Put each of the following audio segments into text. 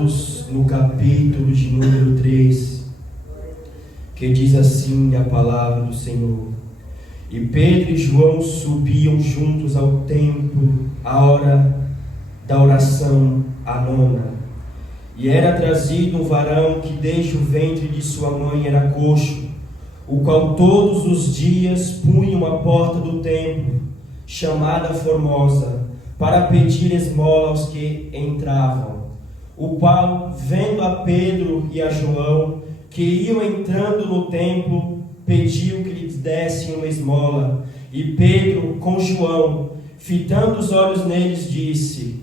Atos, no capítulo de número 3, que diz assim a palavra do Senhor: E Pedro e João subiam juntos ao templo, à hora da oração, a nona. E era trazido um varão que desde o ventre de sua mãe era coxo, o qual todos os dias punham à porta do templo, chamada Formosa, para pedir esmola aos que entravam. O qual, vendo a Pedro e a João, que iam entrando no templo, pediu que lhes dessem uma esmola. E Pedro, com João, fitando os olhos neles, disse: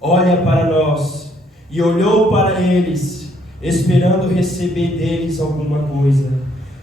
Olha para nós. E olhou para eles, esperando receber deles alguma coisa.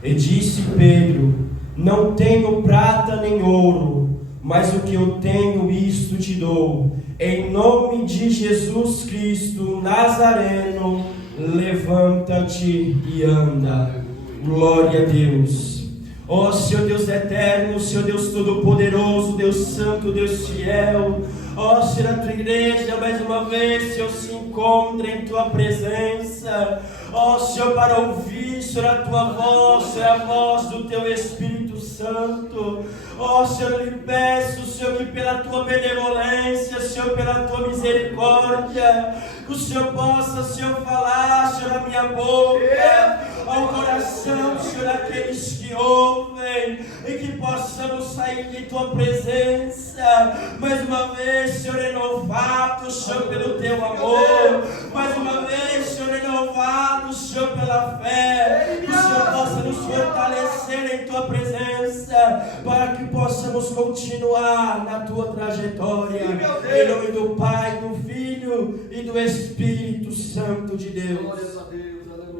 E disse Pedro: Não tenho prata nem ouro, mas o que eu tenho, isto te dou. Em nome de Jesus Cristo Nazareno, levanta-te e anda. Glória a Deus. Ó Senhor Deus eterno, Senhor Deus todo-poderoso, Deus santo, Deus fiel. Ó Senhor, a tua igreja mais uma vez, Senhor, se encontra em tua presença. Ó Senhor, para ouvir, Senhor, a tua voz, Senhor, a voz do teu Espírito Santo. Ó Senhor, eu lhe peço, Senhor, que pela tua benevolência, Senhor, pela tua misericórdia, o Senhor possa, Senhor, falar, Senhor, a minha boca, ao coração, Senhor, daqueles que ouvem, e que possamos sair de tua presença, mais uma vez, Senhor, renovados, Senhor, pelo teu amor, mais uma vez, Senhor, renovados, Senhor, pela fé, que o Senhor possa nos fortalecer em tua presença, para que possamos continuar na tua trajetória, em nome do Pai, do Filho e do Espírito Santo de Deus.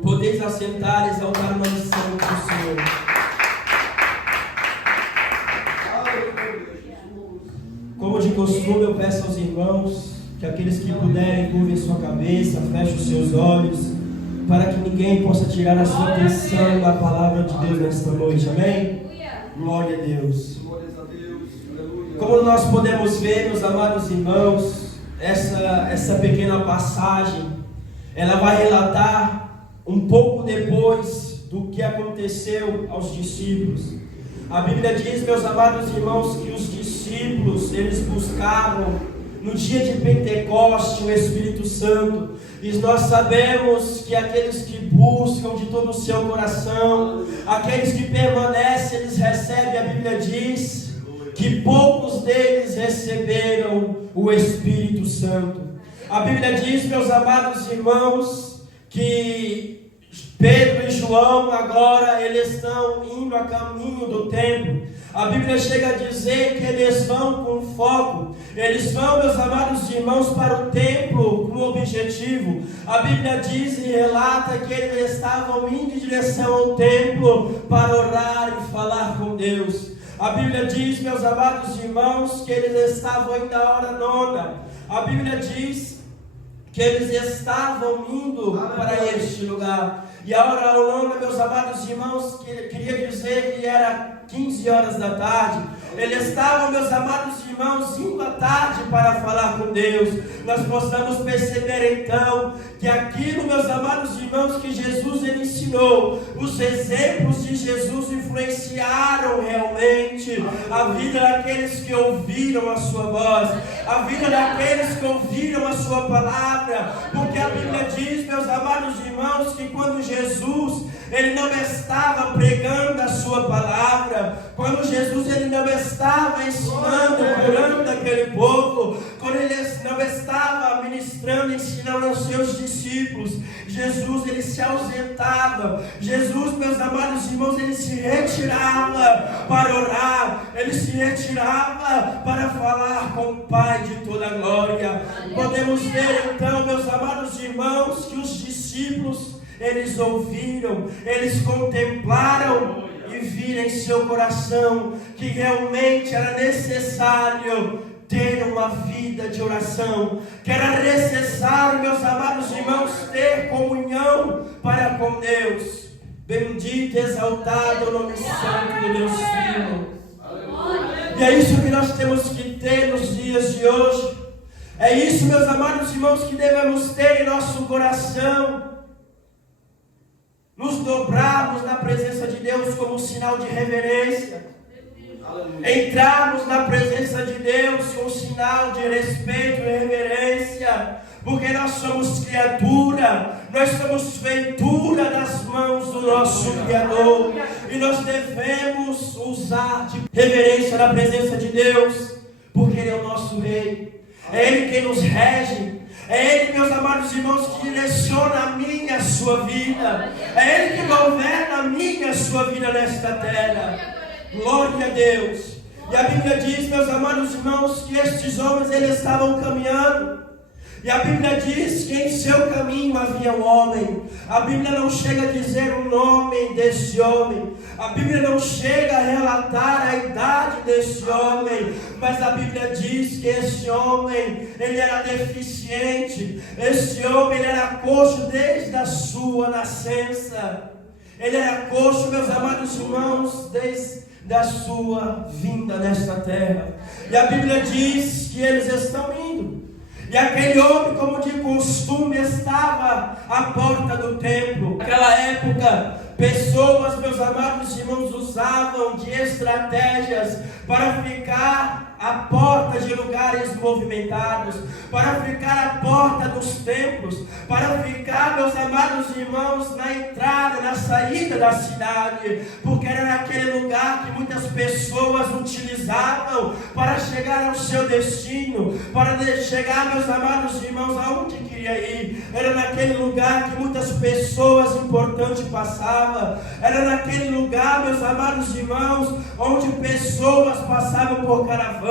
Podeis assentar e exaltar o nome santo do Senhor. Como de costume, eu peço aos irmãos que aqueles que puderem curvem sua cabeça, fechem os seus olhos, para que ninguém possa tirar a sua atenção da palavra de Deus nesta noite. Amém? Glória a Deus. Como nós podemos ver, meus amados irmãos, essa pequena passagem, ela vai relatar um pouco depois do que aconteceu aos discípulos. A Bíblia diz, meus amados irmãos, que os discípulos, eles buscavam no dia de Pentecoste o Espírito Santo. E nós sabemos que aqueles que buscam de todo o seu coração, aqueles que permanecem, eles recebem. A Bíblia diz que poucos deles receberam o Espírito Santo. A Bíblia diz, meus amados irmãos, que Pedro e João agora eles estão indo a caminho do templo. A Bíblia chega a dizer que eles vão com foco. Eles vão, meus amados irmãos, para o templo com objetivo. A Bíblia diz e relata que eles estavam indo em direção ao templo para orar e falar com Deus. A Bíblia diz, meus amados irmãos, que eles estavam indo à hora nona. A Bíblia diz que eles estavam indo para este lugar. E a hora nona, meus amados irmãos, queria dizer que era 15 horas da tarde. Eles estavam, meus amados irmãos, indo à tarde para falar com Deus. Nós possamos perceber então que aquilo, meus amados irmãos, que Jesus ele ensinou, os exemplos de Jesus influenciaram realmente a vida daqueles que ouviram a sua voz, a vida daqueles que ouviram a sua palavra, porque a Bíblia diz, meus amados irmãos, que quando Jesus ele não estava pregando a sua palavra, quando Jesus ele não estava ensinando, curando aquele povo, quando ele não estava ministrando, ensinando aos seus discípulos, Jesus ele se ausentava. Jesus, meus amados irmãos, ele se retirava para orar, ele se retirava para falar com o Pai de toda a glória. Podemos ver então, meus amados irmãos, que os discípulos eles ouviram, eles contemplaram e viram em seu coração que realmente era necessário ter uma vida de oração, que era necessário, meus amados irmãos, ter comunhão para com Deus. Bendito e exaltado o nome santo do Deus Filho. E é isso que nós temos que ter nos dias de hoje. É isso, meus amados irmãos, que devemos ter em nosso coração. Nos dobrarmos na presença de Deus como sinal de reverência. Entrarmos na presença de Deus com sinal de respeito e reverência. Porque nós somos criatura, nós somos feitura das mãos do nosso Criador. E nós devemos usar de reverência na presença de Deus. Porque Ele é o nosso Rei. É Ele quem nos rege. É Ele, meus amados irmãos, que direciona a minha e a sua vida. É Ele que governa a minha e a sua vida nesta terra. Glória a Deus. E a Bíblia diz, meus amados irmãos, que estes homens eles estavam caminhando. E a Bíblia diz que em seu caminho havia um homem. A Bíblia não chega a dizer o nome desse homem. A Bíblia não chega a relatar a idade desse homem. Mas a Bíblia diz que esse homem, ele era deficiente. Esse homem, ele era coxo desde a sua nascença. Ele era coxo, meus amados irmãos, desde a sua vinda nesta terra. E a Bíblia diz que eles estão indo. E aquele homem, como de costume, estava à porta do templo. Naquela época, pessoas, meus amados irmãos, usavam de estratégias para ficar à porta de lugares movimentados, para ficar à porta dos templos, para ficar, meus amados irmãos, na entrada, na saída da cidade, porque era naquele lugar que muitas pessoas utilizavam para chegar ao seu destino, para chegar, meus amados irmãos, aonde queria ir. Era naquele lugar que muitas pessoas importantes passavam, era naquele lugar, meus amados irmãos, onde pessoas passavam por caravanas,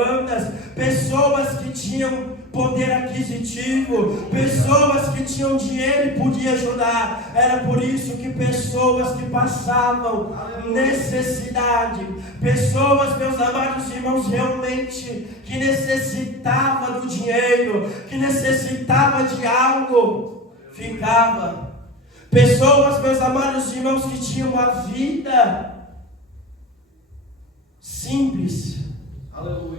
pessoas que tinham poder aquisitivo, pessoas que tinham dinheiro e podiam ajudar. Era por isso que pessoas que passavam necessidade, pessoas, meus amados irmãos, realmente que necessitavam do dinheiro, que necessitavam de algo, ficava. Pessoas, meus amados irmãos, que tinham uma vida simples,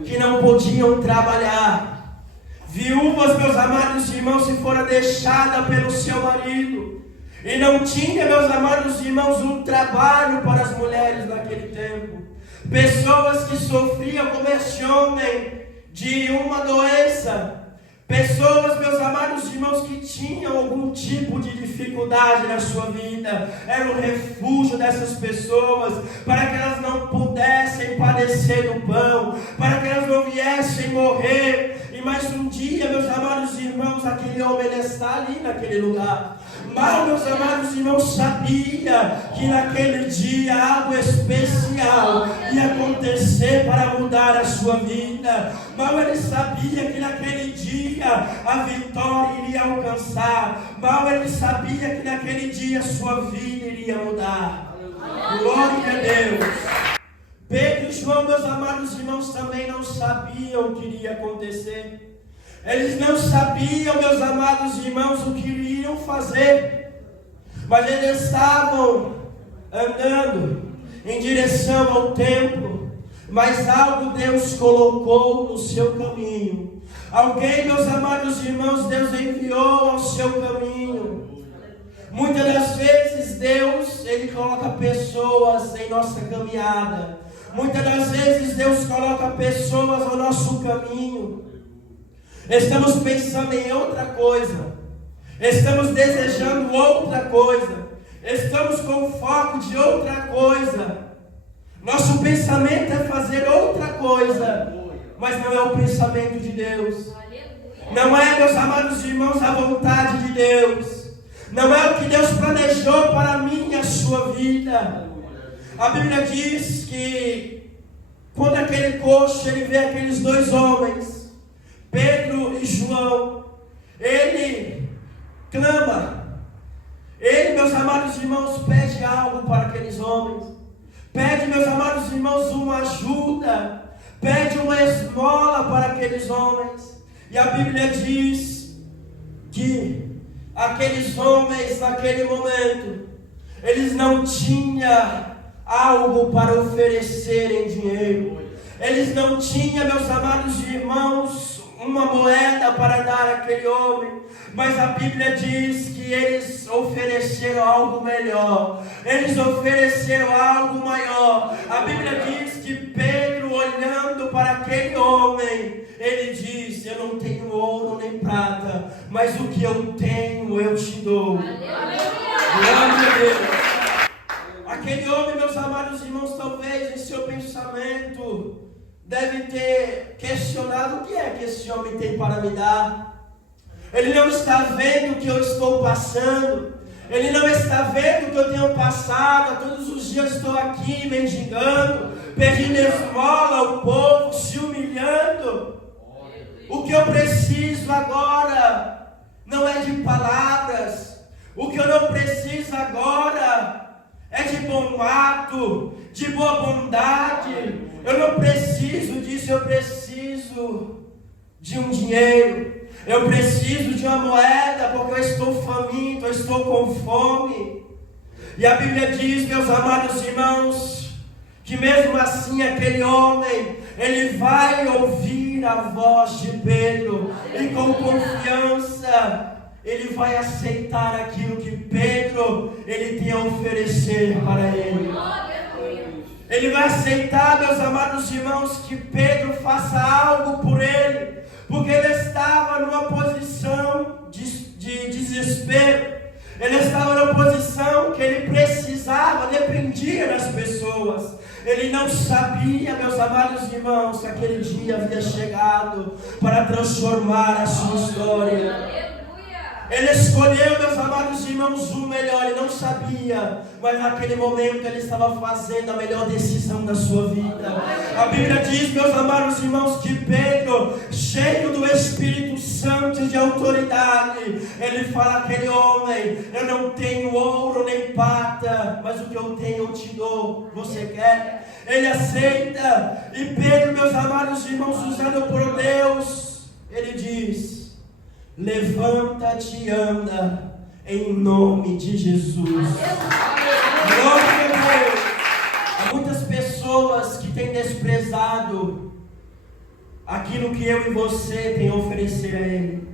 que não podiam trabalhar. Viúvas, meus amados irmãos, que foram deixadas pelo seu marido. E não tinha, meus amados irmãos, um trabalho para as mulheres naquele tempo. Pessoas que sofriam, como esse homem, de uma doença. Pessoas, meus amados irmãos, que tinham algum tipo de dificuldade na sua vida. Era o refúgio dessas pessoas, para que elas não pudessem padecer do pão, para que elas não viessem morrer. E mais um dia, meus amados irmãos, aquele homem ele está ali naquele lugar. Mal, meus amados irmãos, sabia que naquele dia algo especial ia acontecer para mudar a sua vida. Mal ele sabia que naquele dia a vitória iria alcançar. Mal ele sabia que naquele dia a sua vida iria mudar. Glória a Deus. Pedro e João, meus amados irmãos, também não sabiam o que iria acontecer. Eles não sabiam, meus amados irmãos, o que iriam fazer. Mas eles estavam andando em direção ao templo. Mas algo Deus colocou no seu caminho. Alguém, meus amados irmãos, Deus enviou ao seu caminho. Muitas das vezes Deus, Ele coloca pessoas em nossa caminhada. Muitas das vezes Deus coloca pessoas ao nosso caminho. Estamos pensando em outra coisa. Estamos desejando outra coisa. Estamos com foco de outra coisa. Nosso pensamento é fazer outra coisa. Mas não é o pensamento de Deus. Não é, meus amados irmãos, a vontade de Deus. Não é o que Deus planejou para mim e a sua vida. A Bíblia diz que quando aquele coxo, ele vê aqueles dois homens, Pedro e João, ele clama. Ele, meus amados irmãos, pede algo para aqueles homens. Pede, meus amados irmãos, uma ajuda. Pede uma esmola para aqueles homens. E a Bíblia diz que aqueles homens, naquele momento, eles não tinham algo para oferecer em dinheiro. Eles não tinham, meus amados irmãos, uma moeda para dar àquele homem, mas a Bíblia diz que eles ofereceram algo melhor, eles ofereceram algo maior. A Bíblia diz que Pedro, olhando para aquele homem, ele disse: eu não tenho ouro nem prata, mas o que eu tenho eu te dou. Glória a Deus. Aquele homem, meus amados irmãos, talvez em seu pensamento deve ter questionado: o que é que esse homem tem para me dar? Ele não está vendo o que eu estou passando, ele não está vendo o que eu tenho passado. Todos os dias estou aqui mendigando, pedindo esmola ao povo, se humilhando. O que eu preciso agora não é de palavras, o que eu não preciso agora é de bom ato, de boa bondade. Eu não preciso disso, eu preciso de um dinheiro, eu preciso de uma moeda, porque eu estou faminto, eu estou com fome. E a Bíblia diz, meus amados irmãos, que mesmo assim aquele homem, ele vai ouvir a voz de Pedro, e com confiança ele vai aceitar aquilo que Pedro ele tem a oferecer para ele. Ele vai aceitar, meus amados irmãos, que Pedro faça algo por ele, porque ele estava numa posição de desespero. Ele estava numa posição que ele precisava, dependia das pessoas. Ele não sabia, meus amados irmãos, que aquele dia havia chegado para transformar a sua história. Ele escolheu, meus amados irmãos, o melhor. Ele não sabia, mas naquele momento ele estava fazendo a melhor decisão da sua vida. A Bíblia diz, meus amados irmãos, que Pedro, cheio do Espírito Santo e de autoridade, ele fala àquele homem: eu não tenho ouro nem prata, mas o que eu tenho eu te dou. Você quer? Ele aceita. E Pedro, meus amados irmãos, usado por Deus, ele diz: levanta-te e anda, em nome de Jesus. Glória a Deus. Há muitas pessoas que têm desprezado aquilo que eu e você tem a oferecer a Ele.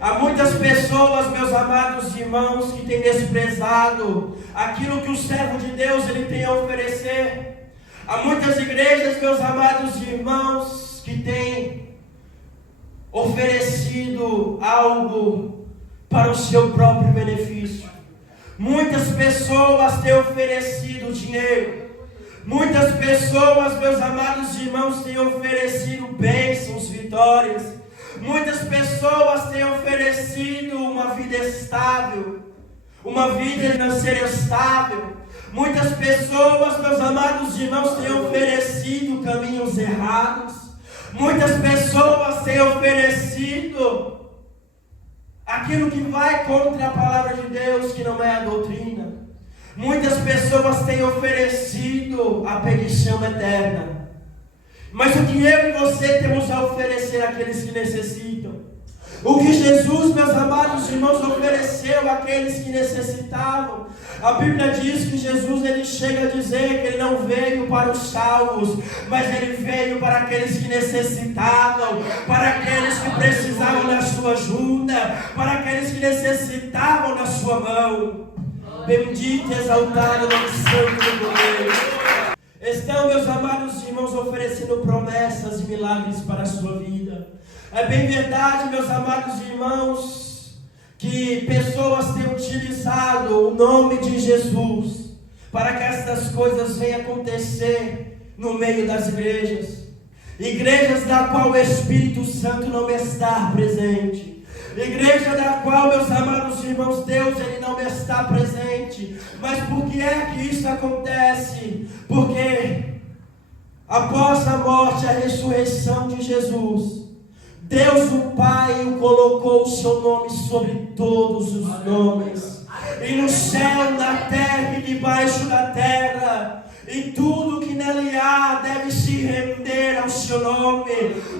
Há muitas pessoas, meus amados irmãos, que têm desprezado aquilo que o servo de Deus ele tem a oferecer. Há muitas igrejas, meus amados irmãos, que têm oferecido algo para o seu próprio benefício. Muitas pessoas têm oferecido dinheiro. Muitas pessoas, meus amados irmãos, têm oferecido bênçãos, vitórias. Muitas pessoas têm oferecido uma vida estável, uma vida financeira estável. Muitas pessoas, meus amados irmãos, têm oferecido caminhos errados. Muitas pessoas têm oferecido aquilo que vai contra a palavra de Deus, que não é a doutrina. Muitas pessoas têm oferecido a perdição eterna. Mas o que eu e você temos a oferecer àqueles que necessitam? O que Jesus, meus amados irmãos, ofereceu àqueles que necessitavam. A Bíblia diz que Jesus ele chega a dizer que ele não veio para os salvos, mas ele veio para aqueles que necessitavam, para aqueles que precisavam da sua ajuda, para aqueles que necessitavam da sua mão. Bendito e exaltado o nome santo do Deus. Estão, meus amados irmãos, oferecendo promessas e milagres para a sua vida. É bem verdade, meus amados irmãos, que pessoas têm utilizado o nome de Jesus para que estas coisas venham acontecer no meio das igrejas. Igrejas da qual o Espírito Santo não está presente. Igreja da qual, meus amados irmãos, Deus ele não está presente. Mas por que é que isso acontece? Porque após a morte e a ressurreição de Jesus, Deus o Pai o colocou o seu nome sobre todos os nomes. E no céu, na terra e debaixo da terra, e tudo que nele há deve se render ao seu nome.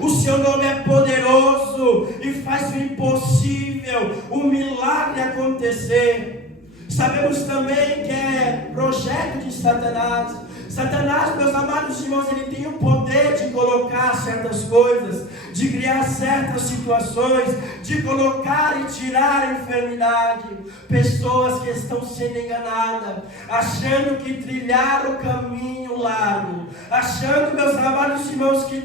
O seu nome é poderoso e faz o impossível, o milagre acontecer. Sabemos também que é projeto de Satanás. Satanás, meus amados irmãos, ele tem o poder de colocar certas coisas de criar certas situações, de colocar e tirar a enfermidade. Pessoas que estão sendo enganadas, achando que trilharam o caminho largo, achando, meus amados irmãos, que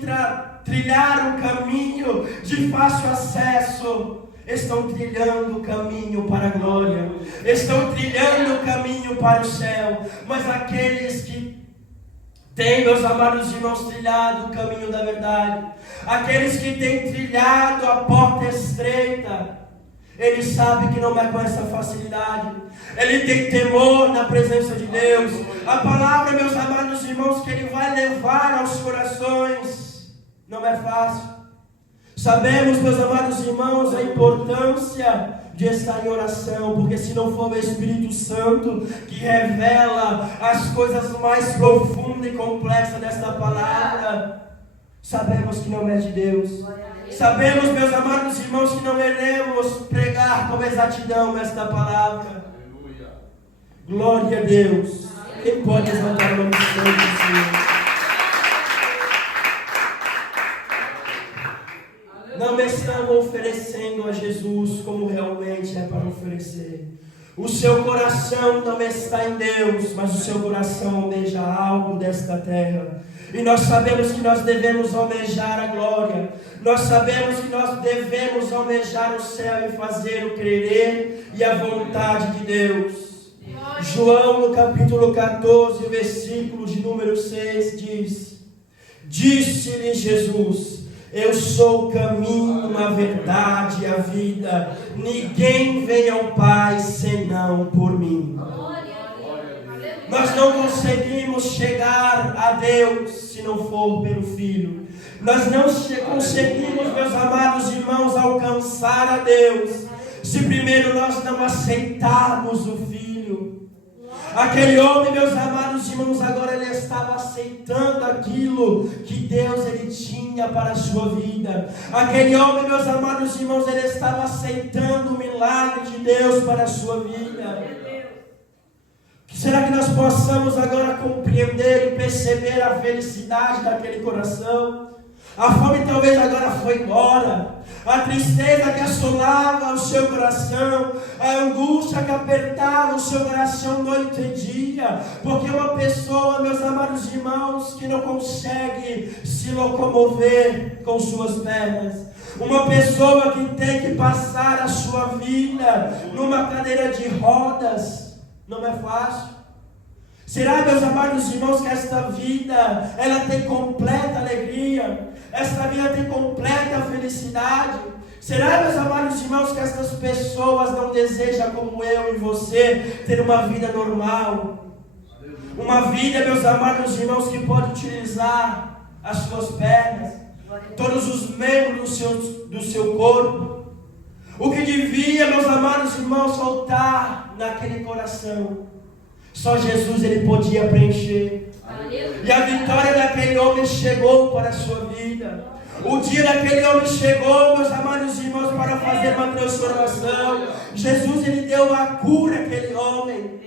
trilharam o caminho de fácil acesso. Estão trilhando o caminho para a glória, estão trilhando o caminho para o céu. Mas aqueles que têm, meus amados irmãos, trilhado o caminho da verdade, aqueles que têm trilhado a porta estreita, ele sabe que não é com essa facilidade. Ele tem temor na presença de Deus. A palavra, meus amados irmãos, que ele vai levar aos corações, não é fácil. Sabemos, meus amados irmãos, a importância de estar em oração, porque se não for o Espírito Santo que revela as coisas mais profundas e complexas desta palavra, sabemos que não é de Deus. Sabemos, meus amados irmãos, que não iremos pregar com exatidão esta palavra. Glória a Deus. Quem pode exaltar o nome do Senhor? Não estamos oferecendo a Jesus como realmente é para oferecer. O seu coração não está em Deus, mas o seu coração almeja algo desta terra. E nós sabemos que nós devemos almejar a glória. Nós sabemos que nós devemos almejar o céu e fazer o querer e a vontade de Deus. João, no capítulo 14, versículo de número 6, diz: Disse-lhe Jesus: Eu sou o caminho, a verdade e a vida. Ninguém vem ao Pai senão por mim. Nós não conseguimos chegar a Deus se não for pelo Filho. Nós não conseguimos, meus amados irmãos, alcançar a Deus se primeiro nós não aceitarmos o Filho. Aquele homem, meus amados irmãos, agora ele estava aceitando aquilo que Deus ele tinha para a sua vida. Aquele homem, meus amados irmãos, ele estava aceitando o milagre de Deus para a sua vida. Será que nós possamos agora compreender e perceber a felicidade daquele coração? A fome talvez agora foi embora, a tristeza que assolava o seu coração, a angústia que apertava o seu coração noite e dia, porque uma pessoa, meus amados irmãos, que não consegue se locomover com suas pernas, uma pessoa que tem que passar a sua vida numa cadeira de rodas, não é fácil. Será, meus amados irmãos, que esta vida, ela tem completa alegria? Esta vida tem completa felicidade? Será, meus amados irmãos, que estas pessoas não desejam, como eu e você, ter uma vida normal? Uma vida, meus amados irmãos, que pode utilizar as suas pernas, todos os membros do seu corpo. O que devia, meus amados irmãos, faltar naquele coração, só Jesus ele podia preencher. E a vitória daquele homem chegou para a sua vida. O dia daquele homem chegou, meus amados irmãos, para fazer uma transformação. Jesus ele deu a cura àquele homem.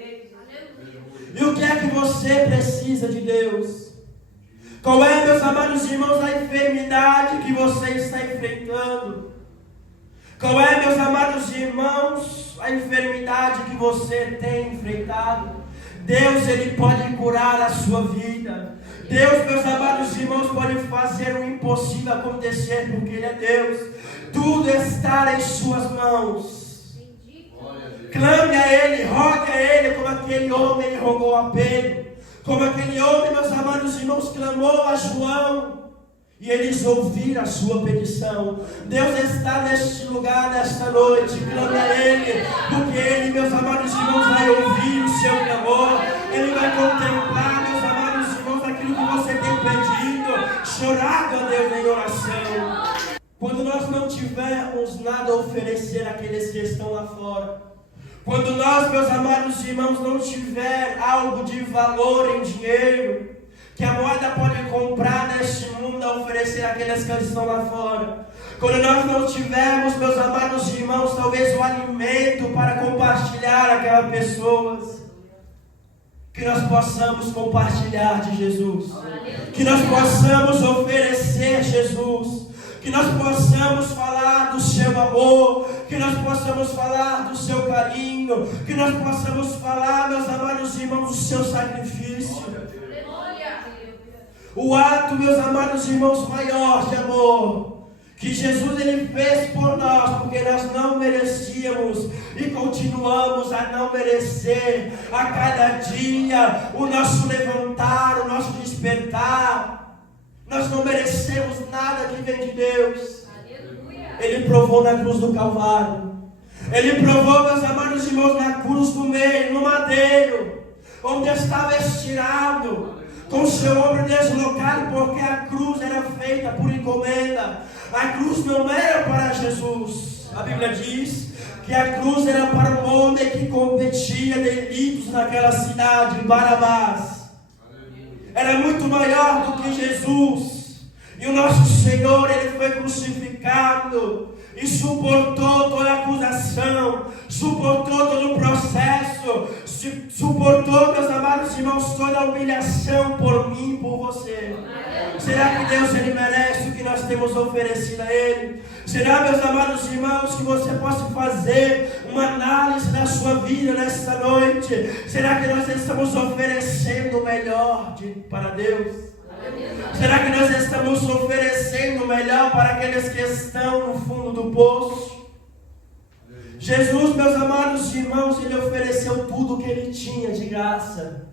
E o que é que você precisa de Deus? Qual é, meus amados irmãos, a enfermidade que você está enfrentando? Qual é, meus amados irmãos, a enfermidade que você tem enfrentado? Deus, ele pode curar a sua vida. Deus, meus amados irmãos, pode fazer o impossível acontecer, porque Ele é Deus. Tudo está em suas mãos. Clame a Ele, rogue a Ele, como aquele homem ele rogou a Pedro. Como aquele homem, meus amados irmãos, clamou a João. E eles ouviram a sua petição. Deus está neste lugar, nesta noite. Clame a Ele, porque Ele, meus amados irmãos, vai ouvir o seu clamor. Ele vai contemplar, meus amados irmãos, aquilo que você tem pedido, chorado a Deus em oração. Quando nós não tivermos nada a oferecer àqueles que estão lá fora, quando nós, meus amados irmãos, não tiver algo de valor em dinheiro, que a moeda pode comprar neste mundo a oferecer àqueles que estão lá fora. Quando nós não tivermos, meus amados irmãos, talvez o alimento para compartilhar aquelas pessoas, que nós possamos compartilhar de Jesus, que nós possamos oferecer Jesus, que que nós possamos falar do seu amor, que nós possamos falar do seu carinho, que nós possamos falar, meus amados irmãos, do seu sacrifício. O ato, meus amados irmãos, maior de amor que Jesus ele fez por nós, porque nós não merecíamos e continuamos a não merecer a cada dia o nosso levantar, o nosso despertar. Nós não merecemos nada que vem de Deus. Ele provou na cruz do Calvário. Ele provou, meus amados irmãos, na cruz do meio, no madeiro, onde estava estirado, com seu ombro deslocado, porque a cruz era feita por encomenda. A cruz não era para Jesus. A Bíblia diz que a cruz era para um homem que cometia delitos naquela cidade, Barabás. Era muito maior do que Jesus. E o nosso Senhor, ele foi crucificado e suportou toda a acusação, suportou todo o processo, suportou, meus amados irmãos, toda a humilhação por mim e por você. Será que Deus ele merece o que nós temos oferecido a Ele? Será, meus amados irmãos, que você possa fazer uma análise da sua vida nesta noite? Será que nós estamos oferecendo o melhor para Deus? Será que nós estamos oferecendo o melhor para aqueles que estão no fundo do poço? Jesus, meus amados irmãos, ele ofereceu tudo o que ele tinha de graça.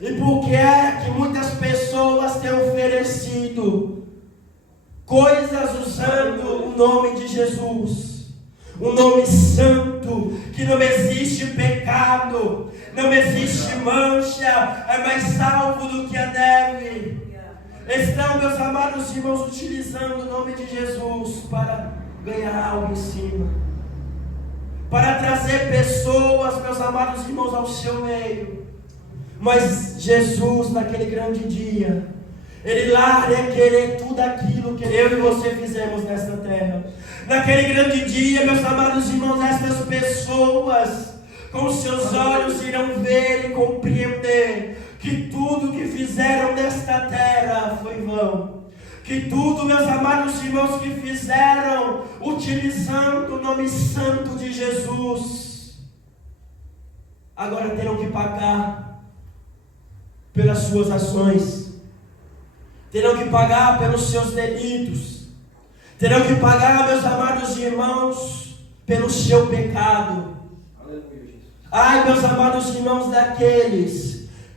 E por que é que muitas pessoas têm oferecido coisas usando o nome de Jesus? Um nome santo, que não existe pecado, não existe mancha, é mais salvo do que a neve. Estão, meus amados irmãos, utilizando o nome de Jesus para ganhar algo em cima, para trazer pessoas, meus amados irmãos, ao seu meio. Mas Jesus, naquele grande dia, Ele lá ia querer tudo aquilo que eu e você fizemos nesta terra. Naquele grande dia, meus amados irmãos, estas pessoas com seus olhos irão ver e compreender que tudo que fizeram nesta terra foi vão. Que tudo, meus amados irmãos, que fizeram utilizando o nome santo de Jesus, agora terão que pagar pelas suas ações, terão que pagar pelos seus delitos, terão que pagar, meus amados irmãos, pelo seu pecado. Ai, meus amados irmãos, daqueles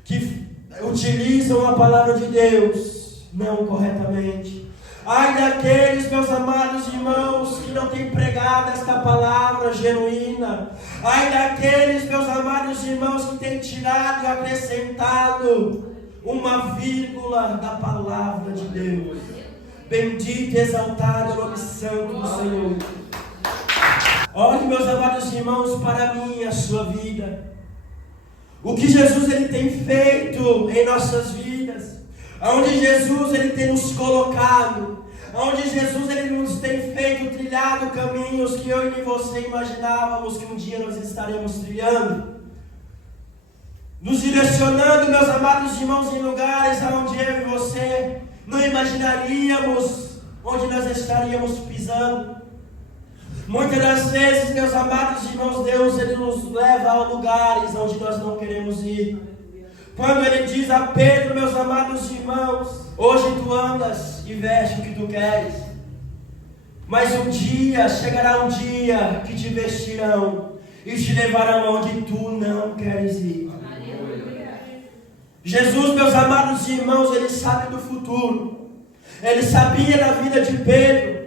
que utilizam a palavra de Deus não corretamente. Ai daqueles, meus amados irmãos, que não têm pregado esta palavra genuína. Ai daqueles, meus amados irmãos, que têm tirado e acrescentado uma vírgula da palavra de Deus. Bendito e exaltado é o nome santo do Senhor. Olhe, meus amados irmãos, para mim e a sua vida. O que Jesus ele tem feito em nossas vidas, aonde Jesus ele tem nos colocado, aonde Jesus ele nos tem feito trilhado caminhos que eu e você imaginávamos que um dia nós estaremos trilhando, nos direcionando, meus amados irmãos, em lugares aonde eu e você não imaginaríamos onde nós estaríamos pisando. Muitas das vezes, meus amados irmãos, Deus ele nos leva a lugares onde nós não queremos ir. Quando Ele diz a Pedro, meus amados irmãos, hoje tu andas e veste o que tu queres, mas um dia, chegará um dia que te vestirão e te levarão onde tu não queres ir. Jesus, meus amados irmãos, Ele sabe do futuro. Ele sabia da vida de Pedro.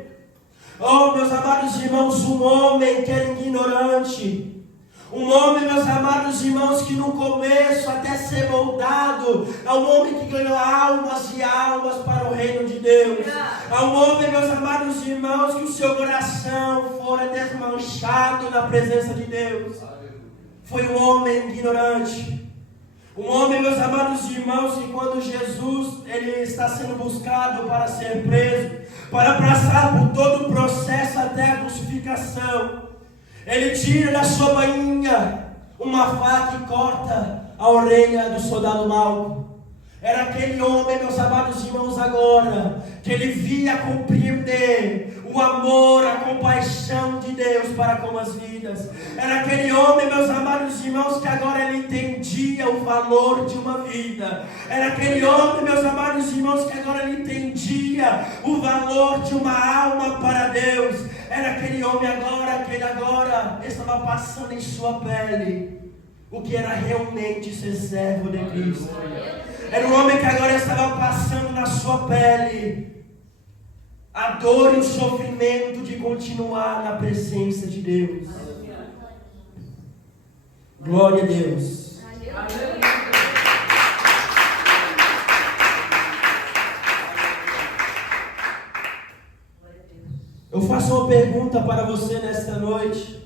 Oh, meus amados irmãos, um homem que era ignorante, um homem, meus amados irmãos, que no começo, até ser moldado, é um homem que ganhou almas e almas para o reino de Deus. É um homem, meus amados irmãos, que o seu coração fora desmanchado na presença de Deus. Foi um homem ignorante. Um homem, meus amados irmãos, que quando Jesus ele está sendo buscado para ser preso, para passar por todo o processo até a crucificação, ele tira da sua bainha uma faca e corta a orelha do soldado Malco. Era aquele homem, meus amados irmãos, agora, que ele via compreender o amor, a compaixão de Deus para com as vidas. Era aquele homem, meus amados irmãos, que agora ele entendia o valor de uma vida. Era aquele homem, meus amados irmãos, que agora ele entendia o valor de uma alma para Deus. Era aquele homem agora, que ele agora estava passando em sua pele o que era realmente ser servo de Cristo. Era um homem que agora estava passando na sua pele a dor e o sofrimento de continuar na presença de Deus. Glória a Deus. Eu faço uma pergunta para você nesta noite.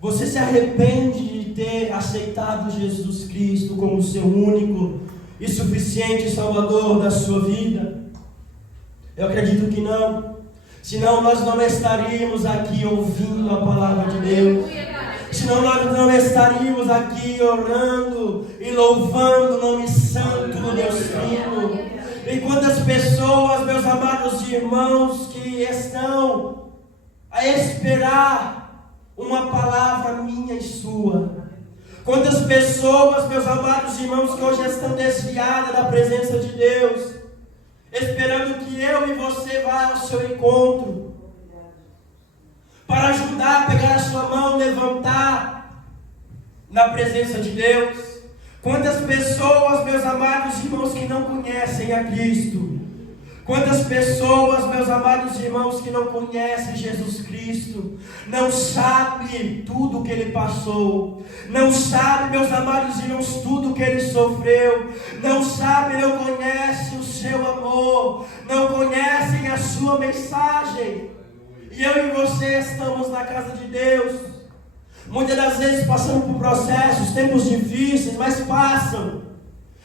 Você se arrepende de ter aceitado Jesus Cristo como seu único e suficiente Salvador da sua vida? Eu acredito que não. Senão nós não estaríamos aqui ouvindo a palavra de Deus. Senão nós não estaríamos aqui orando e louvando o nome santo do Deus Trino. E quantas pessoas, meus amados irmãos, que estão a esperar uma palavra minha e sua. Quantas pessoas, meus amados irmãos, que hoje estão desviadas da presença de Deus, esperando que eu e você vá ao seu encontro, para ajudar a pegar a sua mão, levantar na presença de Deus. Quantas pessoas, meus amados irmãos, que não conhecem a Cristo. Quantas pessoas, meus amados irmãos, que não conhecem Jesus Cristo, não sabem tudo o que Ele passou, não sabem, meus amados irmãos, tudo o que Ele sofreu, não sabem, não conhecem o seu amor, não conhecem a sua mensagem. E eu e você estamos na casa de Deus, muitas das vezes passando por processos, tempos difíceis, mas passam.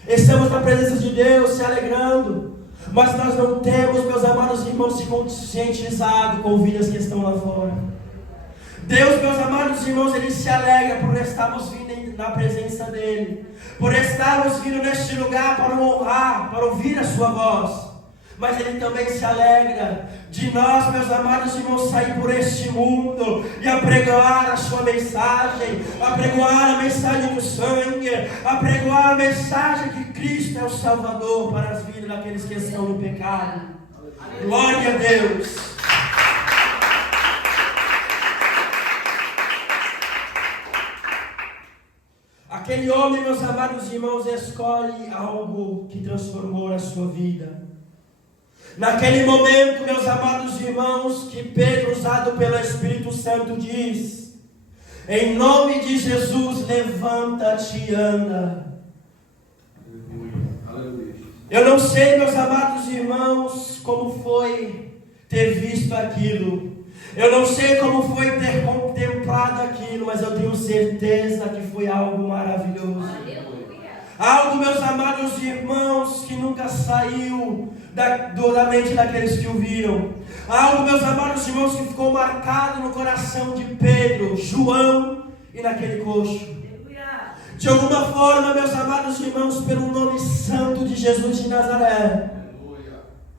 Estamos na presença de Deus, se alegrando. Mas nós não temos, meus amados irmãos, se conscientizado com vidas que estão lá fora. Deus, meus amados irmãos, Ele se alegra por estarmos vindo na presença dEle, por estarmos vindo neste lugar para o honrar, para ouvir a sua voz. Mas Ele também se alegra de nós, meus amados irmãos, sair por este mundo e apregoar a sua mensagem, apregoar a mensagem do sangue, apregoar a mensagem que Cristo é o Salvador para as vidas daqueles que estão no pecado. Glória a Deus. Aquele homem, meus amados irmãos, escolhe algo que transformou a sua vida. Naquele momento, meus amados irmãos, que Pedro, usado pelo Espírito Santo, diz: em nome de Jesus, levanta-te e anda. Eu não sei, meus amados irmãos, como foi ter visto aquilo. Eu não sei como foi ter contemplado aquilo, mas eu tenho certeza que foi algo maravilhoso. Algo, meus amados irmãos, que nunca saiu da mente daqueles que o viram. Algo, meus amados irmãos, que ficou marcado no coração de Pedro, João e naquele coxo. De alguma forma, meus amados irmãos, pelo nome santo de Jesus de Nazaré,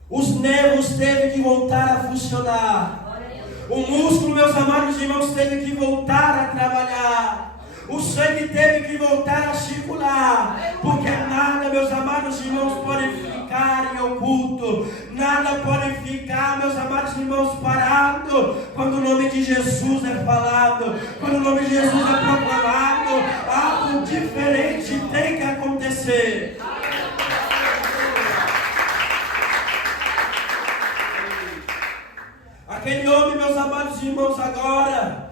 os nervos teve que voltar a funcionar. O músculo, meus amados irmãos, teve que voltar a trabalhar. O sangue teve que voltar a circular, porque nada, meus amados irmãos, pode ficar em oculto, nada pode ficar, meus amados irmãos, parado, quando o nome de Jesus é falado, quando o nome de Jesus é proclamado, algo diferente tem que acontecer. Aquele homem, meus amados irmãos, agora,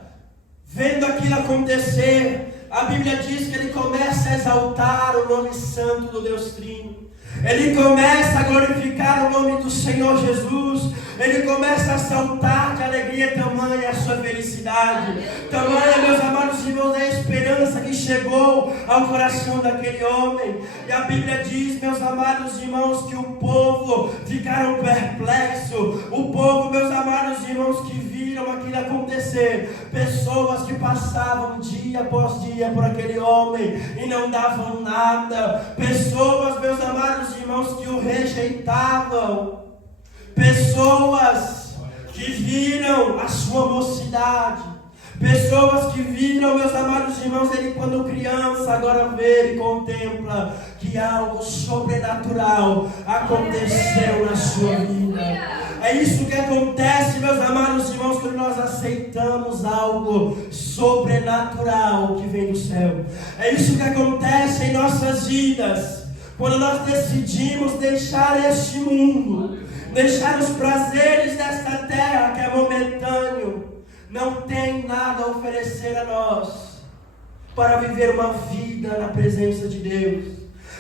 vendo aquilo acontecer, a Bíblia diz que ele começa a exaltar o nome santo do Deus Trino. Ele começa a glorificar o nome do Senhor Jesus. Ele começa a saltar de alegria, tamanha a sua felicidade, tamanha, meus amados irmãos, a esperança que chegou ao coração daquele homem. E a Bíblia diz, meus amados irmãos, que o povo ficaram perplexos. O povo, meus amados irmãos, que viram viram aquilo acontecer. Pessoas que passavam dia após dia por aquele homem e não davam nada. Pessoas, meus amados irmãos, que o rejeitavam. Pessoas que viram a sua mocidade. Pessoas que viram, meus amados irmãos, ele quando criança, agora vê e contempla que algo sobrenatural aconteceu na sua vida. É isso que acontece, meus amados irmãos, quando nós aceitamos algo sobrenatural que vem do céu. É isso que acontece em nossas vidas, quando nós decidimos deixar este mundo, deixar os prazeres desta terra que é momentâneo. Não tem nada a oferecer a nós para viver uma vida na presença de Deus.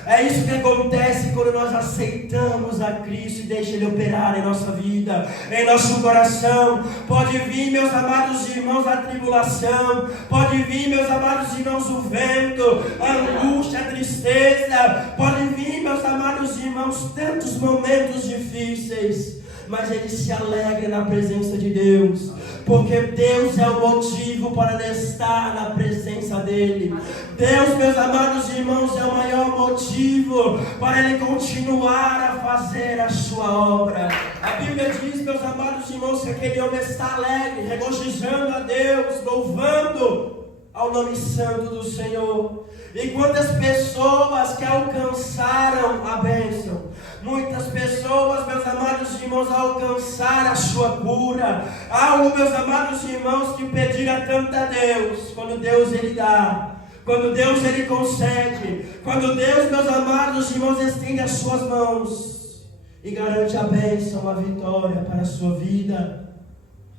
É isso que acontece quando nós aceitamos a Cristo e deixa Ele operar em nossa vida, em nosso coração. Pode vir, meus amados irmãos, a tribulação. Pode vir, meus amados irmãos, o vento, a angústia, a tristeza. Pode vir, meus amados irmãos, tantos momentos difíceis. Mas ele se alegra na presença de Deus, porque Deus é o motivo para estar na presença dele. Deus, meus amados irmãos, é o maior motivo para ele continuar a fazer a sua obra. A Bíblia diz, meus amados irmãos, que aquele homem está alegre, regozijando a Deus, louvando ao nome santo do Senhor. E quantas pessoas que alcançaram a bênção, muitas pessoas, meus amados irmãos, alcançaram a sua cura. Algo, meus amados irmãos, que pediram tanto a Deus, quando Deus ele dá, quando Deus ele concede, quando Deus, meus amados irmãos, estende as suas mãos e garante a bênção, a vitória para a sua vida,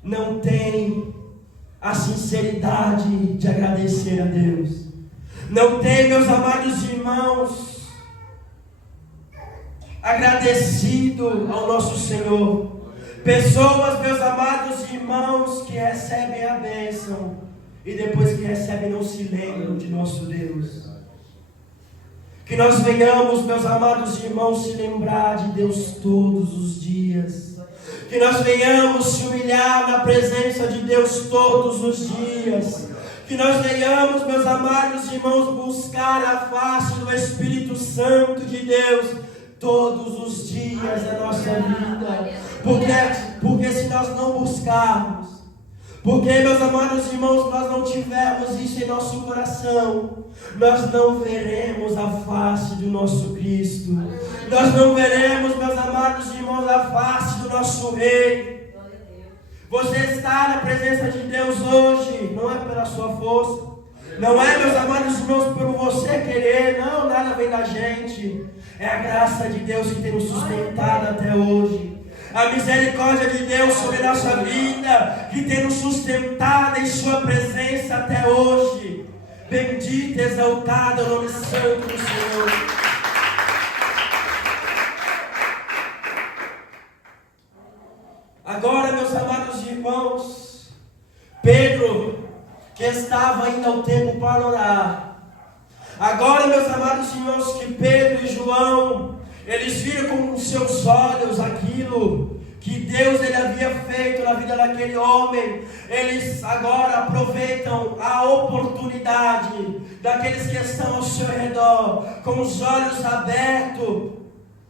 não tem a sinceridade de agradecer a Deus. Não tem, meus amados irmãos, agradecido ao nosso Senhor. Pessoas, meus amados irmãos, que recebem a bênção e depois que recebem não se lembram de nosso Deus. Que nós venhamos, meus amados irmãos, se lembrar de Deus todos os dias. Que nós venhamos se humilhar na presença de Deus todos os dias. Que nós venhamos, meus amados irmãos, buscar a face do Espírito Santo de Deus todos os dias da nossa vida. Porque se nós não buscarmos, porque, meus amados irmãos, nós não tivermos isso em nosso coração, nós não veremos a face do nosso Cristo. Nós não veremos, meus amados irmãos, a face do nosso Rei. Você está na presença de Deus hoje, não é pela sua força, não é, meus amados irmãos, por você querer, não, nada vem da gente. É a graça de Deus que tem nos sustentado até hoje. A misericórdia de Deus sobre a nossa vida, que tem nos sustentado em sua presença até hoje. Bendito e exaltado é o nome santo do Senhor. Agora, meus amados irmãos, Pedro, que estava ainda ao tempo para orar. Agora, meus amados irmãos, que Pedro e João, eles viram com os seus olhos aquilo que Deus ele havia feito na vida daquele homem. Eles agora aproveitam a oportunidade daqueles que estão ao seu redor, com os olhos abertos,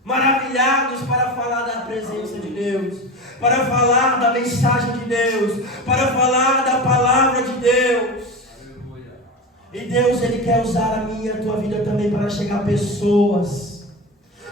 maravilhados, para falar da presença de Deus, para falar da mensagem de Deus, para falar da palavra de Deus. E Deus ele quer usar a minha e a tua vida também para chegar a pessoas.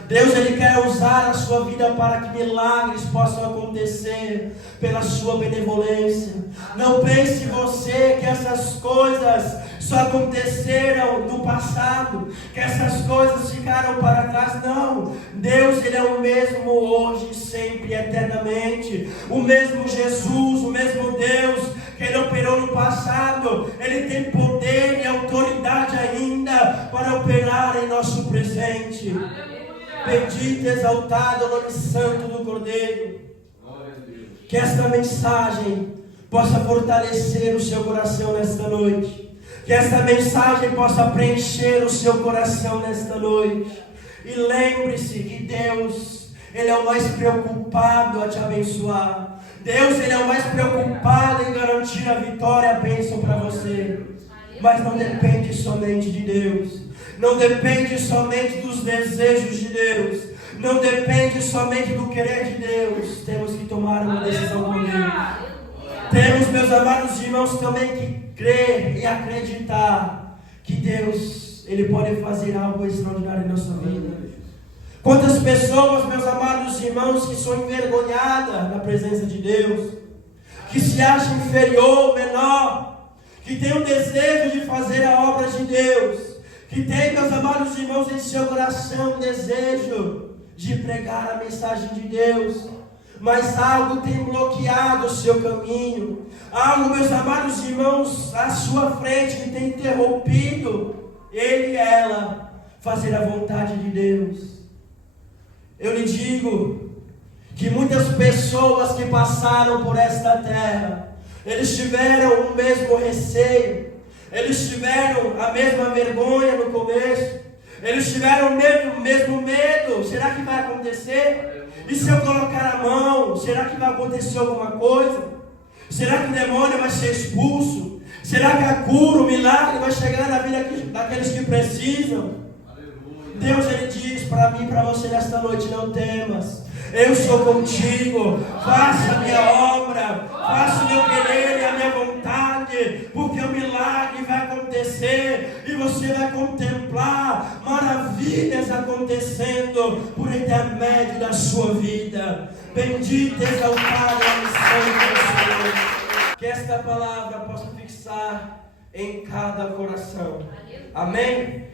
Deus ele quer usar a sua vida para que milagres possam acontecer pela sua benevolência. Não pense você que essas coisas só aconteceram no passado, que essas coisas ficaram para trás. Não, Deus ele é o mesmo hoje, sempre, eternamente. O mesmo Jesus, o mesmo Deus que ele operou no passado, ele tem poder e autoridade ainda para operar em nosso presente. Bendito e exaltado o nome santo do Cordeiro. Que esta mensagem possa fortalecer o seu coração nesta noite. Que esta mensagem possa preencher o seu coração nesta noite. E lembre-se que Deus, Ele é o mais preocupado a te abençoar. Deus, Ele é o mais preocupado em garantir a vitória e a bênção para você. Mas não depende somente de Deus. Não depende somente dos desejos de Deus. Não depende somente do querer de Deus. Temos que tomar uma decisão com Deus. Temos, meus amados irmãos, também que crer e acreditar que Deus, Ele pode fazer algo extraordinário em nossa vida. Quantas pessoas, meus amados irmãos, que são envergonhadas na presença de Deus, que se acham inferior, menor, que tem o desejo de fazer a obra de Deus, que tem, meus amados irmãos, em seu coração o desejo de pregar a mensagem de Deus, mas algo tem bloqueado o seu caminho, algo, meus amados irmãos, à sua frente que tem interrompido ele e ela fazer a vontade de Deus. Eu lhe digo que muitas pessoas que passaram por esta terra, eles tiveram o mesmo receio, eles tiveram a mesma vergonha no começo, eles tiveram o mesmo medo. Será que vai acontecer? E se eu colocar a mão, será que vai acontecer alguma coisa? Será que o demônio vai ser expulso? Será que a cura, o milagre vai chegar na vida daqueles que precisam? Deus, Ele diz para mim e para você nesta noite: não temas, eu sou contigo, faça a minha obra, faça o meu querer e a minha vontade, porque o milagre vai acontecer e você vai contemplar maravilhas acontecendo por intermédio da sua vida. Bendito, exaltado é o sangue do Senhor. Que esta palavra possa fixar em cada coração. Amém?